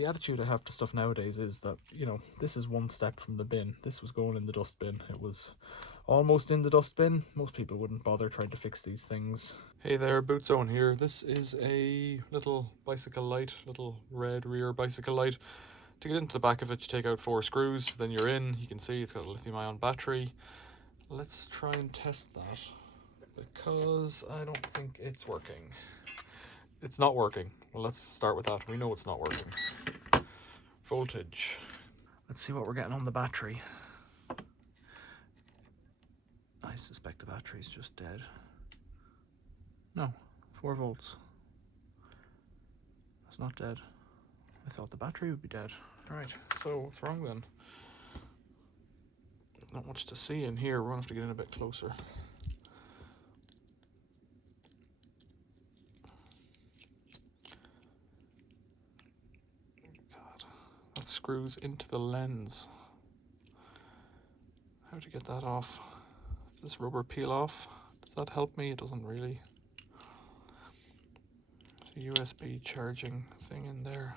the attitude I have to stuff nowadays is that, you know, this is one step from the bin. This was going in the dustbin. It was almost in the dustbin. Most people wouldn't bother trying to fix these things. Hey there, Boot Zone here. This is a little bicycle light, little red rear bicycle light. To get into the back of it, you take out 4 screws, then you're in. You can see it's got a lithium-ion battery. Let's try and test that, because I don't think it's working. It's not working. Well, let's start with that. We know it's not working. Voltage. Let's see what we're getting on the battery. I suspect the battery's just dead. No, 4 volts. It's not dead. I thought the battery would be dead. Alright, so what's wrong then? Not much to see in here. We're gonna have to get in a bit closer. God, that screws into the lens. How to get that off? Does this rubber peel off? Does that help me? It doesn't really. There's a USB charging thing in there.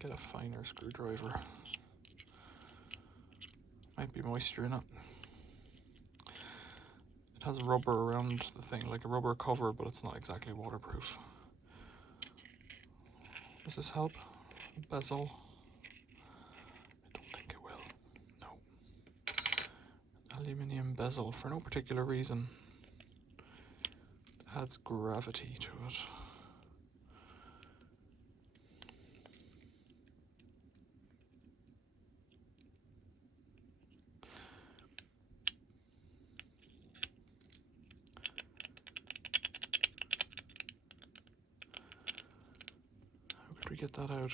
Get a finer screwdriver. Might be moisture in it. It has rubber around the thing, like a rubber cover, but it's not exactly waterproof. Does this help? Bezel? I don't think it will. No. Aluminium bezel for no particular reason. It adds gravity to it. How could we get that out?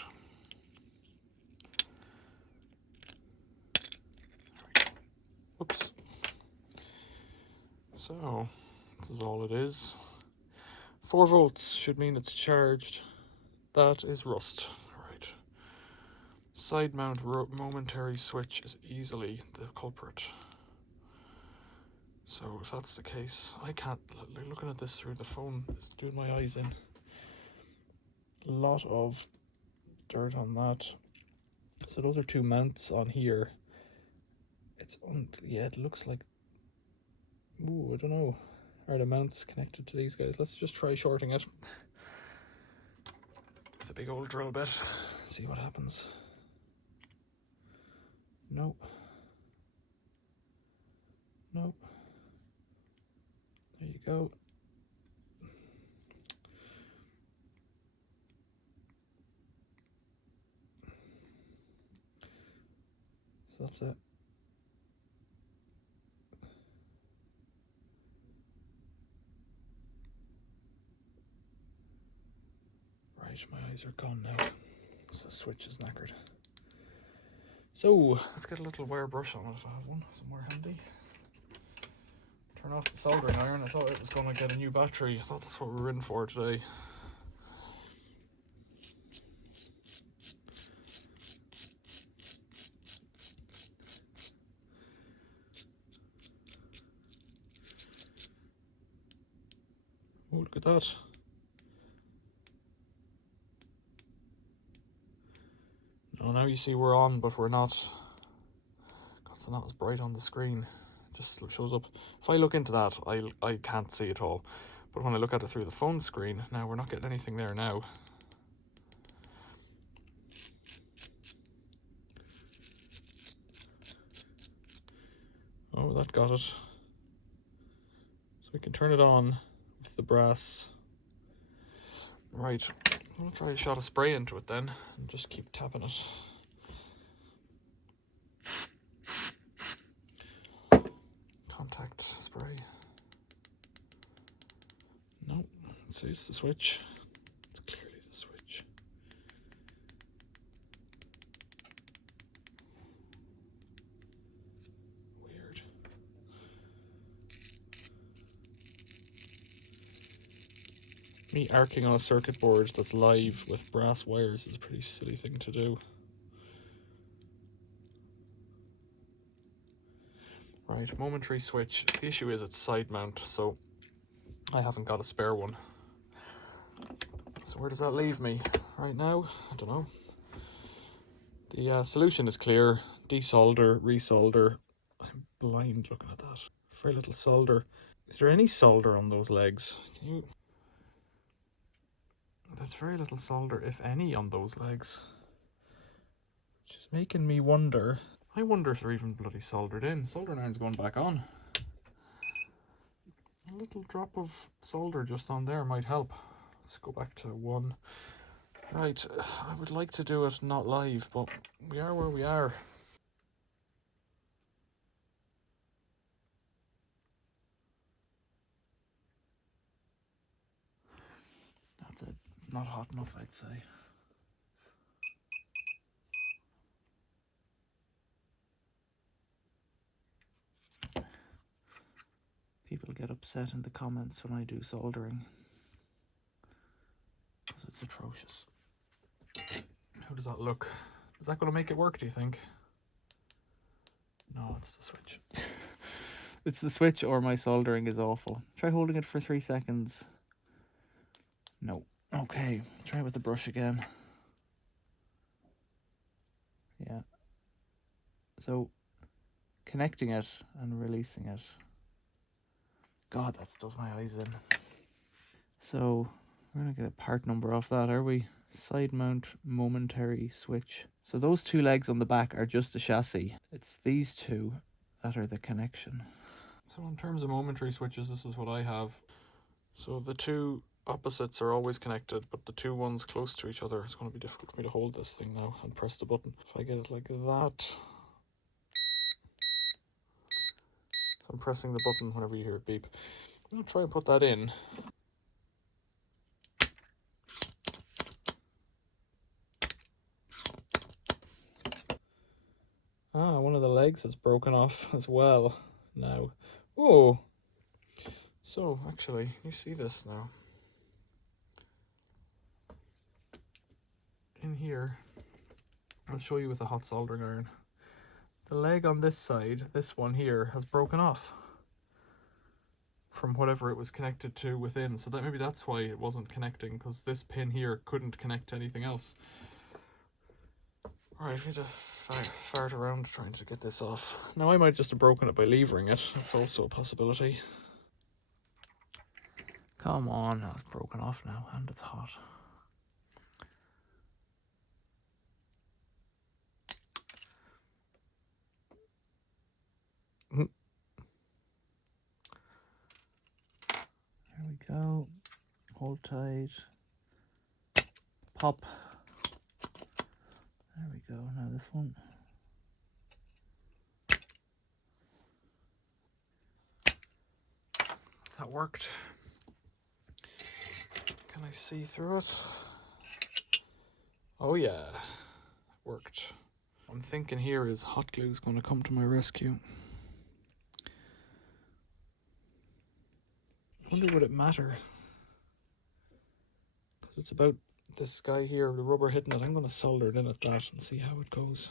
Oops. So, this is all it is. 4 volts should mean it's charged. That is rust. Right. Side mount momentary switch is easily the culprit. So if that's the case, I can't, looking at this through the phone, it's doing my eyes in. A lot of dirt on that. So those are 2 mounts on here. It's yeah, it looks like, ooh, I don't know. Are the mounts connected to these guys? Let's just try shorting it. It's a big old drill bit. See what happens. Nope. Nope. There you go. So that's it. Right, my eyes are gone now. So the switch is knackered. So let's get a little wire brush on it if I have one somewhere handy. Turn off the soldering iron. I thought it was going to get a new battery. I thought that's what we were in for today. Oh, look at that. Oh, now you see we're on, but we're not. It's not as bright on the screen. It just shows up. If I look into that, I can't see it all. But when I look at it through the phone screen, now we're not getting anything there now. Oh, that got it. So we can turn it on with the brass. Right, I'll try a shot of spray into it then, and just keep tapping it. Contact spray. No, let's see, it's the switch. It's clearly the switch. Weird. Me arcing on a circuit board that's live with brass wires is a pretty silly thing to do. Right, momentary switch. The issue is it's side mount, so I haven't got a spare one. So where does that leave me right now? I don't know. The solution is clear. Desolder, resolder. I'm blind looking at that. Very little solder. Is there any solder on those legs? There's very little solder, if any, on those legs. Which is making me wonder. I wonder if they're even bloody soldered in. Soldering iron's going back on. A little drop of solder just on there might help. Let's go back to 1. Right, I would like to do it not live, but we are where we are. That's it. Not hot enough, I'd say. People get upset in the comments when I do soldering, because it's atrocious. How does that look? Is that going to make it work, do you think? No, it's the switch. It's the switch, or my soldering is awful. Try holding it for 3 seconds. No. Okay, try it with the brush again. Yeah. So, connecting it and releasing it. God, that does my eyes in. So, we're going to get a part number off that, are we? Side mount momentary switch. So those 2 legs on the back are just a chassis. It's these 2 that are the connection. So in terms of momentary switches, this is what I have. So the 2 opposites are always connected, but the 2 ones close to each other, it's going to be difficult for me to hold this thing now and press the button. If I get it like that. So I'm pressing the button whenever you hear it beep. I'm going to try and put that in. Ah, one of the legs has broken off as well now. Oh! So, actually, you see this now. In here, I'll show you with a hot soldering iron. The leg on this side, this one here, has broken off from whatever it was connected to within. So that maybe that's why it wasn't connecting, because this pin here couldn't connect to anything else. Alright, we need to fart around trying to get this off. Now I might just have broken it by levering it. That's also a possibility. Come on, now it's broken off now, and it's hot. There we go. Hold tight. Pop. There we go. Now this one. That worked. Can I see through it? Oh yeah, it worked. What I'm thinking here is hot glue is going to come to my rescue. I wonder would it matter? Because it's about this guy here, the rubber hitting it. I'm going to solder it in at that and see how it goes.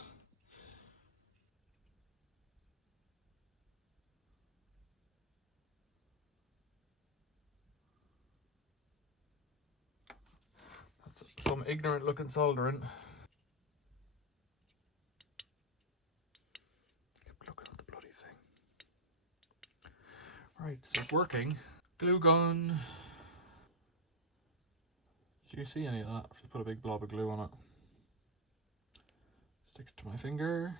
That's some ignorant looking soldering. Keep looking at the bloody thing. Right, so it's working. Glue gun. Did you see any of that? I've just put a big blob of glue on it. Stick it to my finger.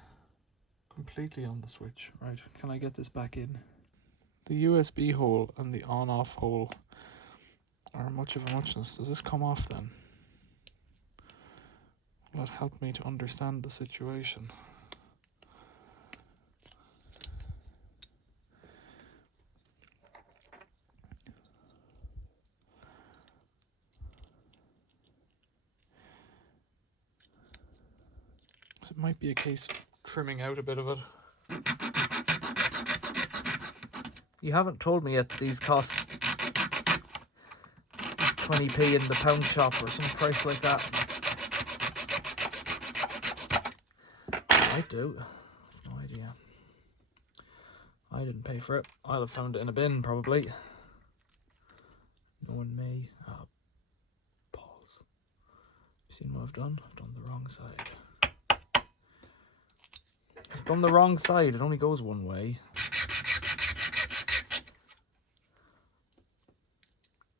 Completely on the switch. Right, can I get this back in? The USB hole and the on-off hole are much of a muchness. Does this come off then? Will that help me to understand the situation? So it might be a case of trimming out a bit of it. You haven't told me yet that these cost 20p in the pound shop or some price like that. I do. I've no idea. I didn't pay for it. I'll have found it in a bin probably. Knowing me. Oh, balls. Seen what I've done? I've done the wrong side. I've done the wrong side. It only goes one way.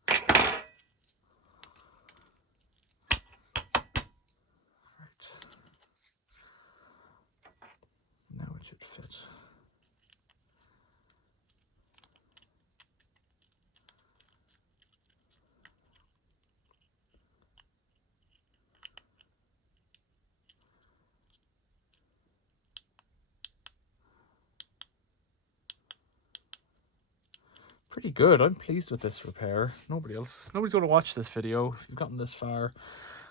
Right. Now it should fit. Pretty good. I'm pleased with this repair. Nobody's going to watch this video. If you've gotten this far,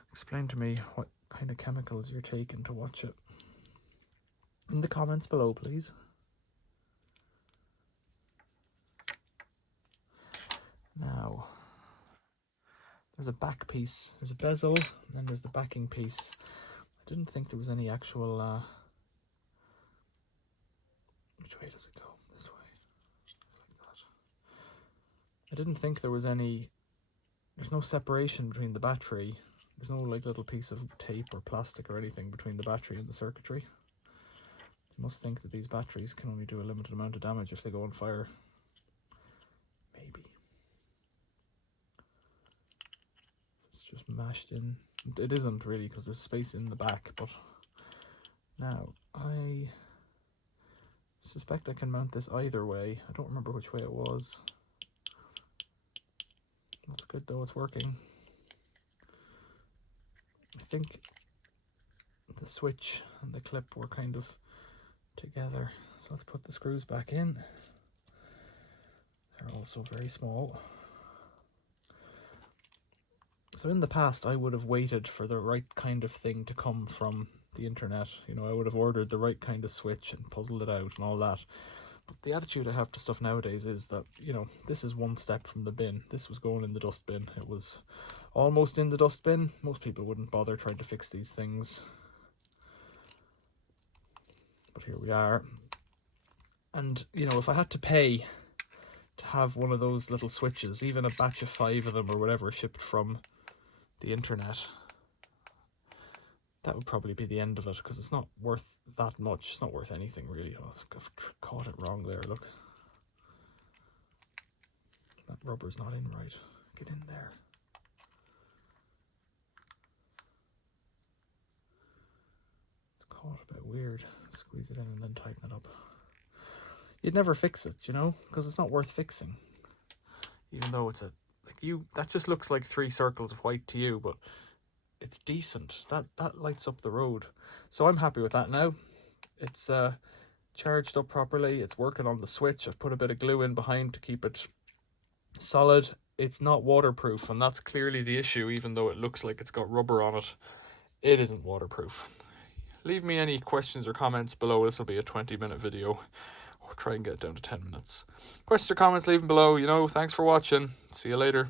explain to me what kind of chemicals you're taking to watch it. In the comments below, please. Now, there's a back piece. There's a bezel, and then there's the backing piece. I didn't think there was any actual... Which way does it go? This way. Like that. I didn't think there was any... There's no separation between the battery. There's no like little piece of tape or plastic or anything between the battery and the circuitry. You must think that these batteries can only do a limited amount of damage if they go on fire. Maybe. It's just mashed in. It isn't really because there's space in the back, but now I suspect I can mount this either way. I don't remember which way it was. That's good though, it's working. I think the switch and the clip were kind of together. So let's put the screws back in. They're also very small. So in the past, I would have waited for the right kind of thing to come from the internet. You know, I would have ordered the right kind of switch and puzzled it out and all that. But the attitude I have to stuff nowadays is that, you know, this is one step from the bin. This was going in the dustbin. It was almost in the dustbin. Most people wouldn't bother trying to fix these things. But here we are. And, you know, if I had to pay to have one of those little switches, even a batch of 5 of them or whatever shipped from the internet, that would probably be the end of it, because it's not worth that much. It's not worth anything really. Oh, I've caught it wrong there, look. That rubber's not in right. Get in there. It's caught a bit weird. Squeeze it in and then tighten it up. You'd never fix it, you know, because it's not worth fixing. Even though it's that just looks like 3 circles of white to you, but it's decent. That lights up the road. So I'm happy with that now. It's charged up properly. It's working on the switch. I've put a bit of glue in behind to keep it solid. It's not waterproof, and that's clearly the issue. Even though it looks like it's got rubber on it, it isn't waterproof. Leave me any questions or comments below. This will be a 20-minute video. Or try and get it down to 10 minutes. Questions or comments, leave them below. You know, thanks for watching. See you later.